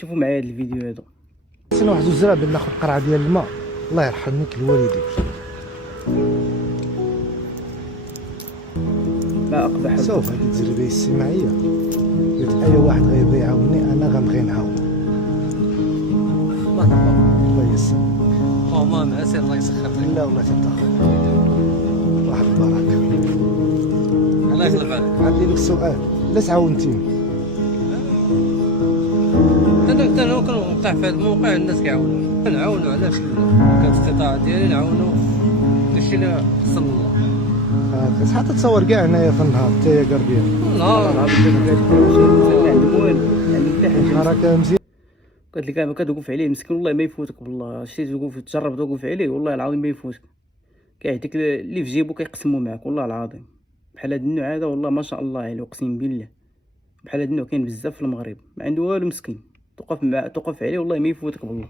شوفوا معايا هذا الفيديو هذا. سنة واحد الزرع بان ناخذ قرعه ديال الماء. الله يرحمك الوالدين. ما اقبح سوف هذه التجربه الاجتماعيه قلت اي واحد غيبغي يعاوني انا غنبغي نعاون. الله يسر. ماما اسير الله يسخر لك. لا والله تتاخر واحد البركه. الله يخلف عليك. عندي لك سؤال، لا تعاونتيني انا كنوقع في هذا الموقع الناس كيعاونوا، نعاونوا علاش لا؟ كانت الاستطاعه ديالي نعاونوا داكشي اللي خصنا الله. شحال تتصور كاع هنايا في النهار حتى يا قربيه نهار حركه مزيان. قلت لك ما كتوقف عليه مسكين والله ما يفوتك بالله. شتي توقف تجرب توقف عليه والله العظيم ما يفوتك. كاع ديك اللي في جيبو كيقسموا معاك والله العظيم. بحال هاد النوع هذا والله ما شاء الله عليه اقسم بالله. بحال هاد النوع كاين بزاف في المغرب ما عنده والو مسكين. توقف عليه والله ما يفوتك بالله.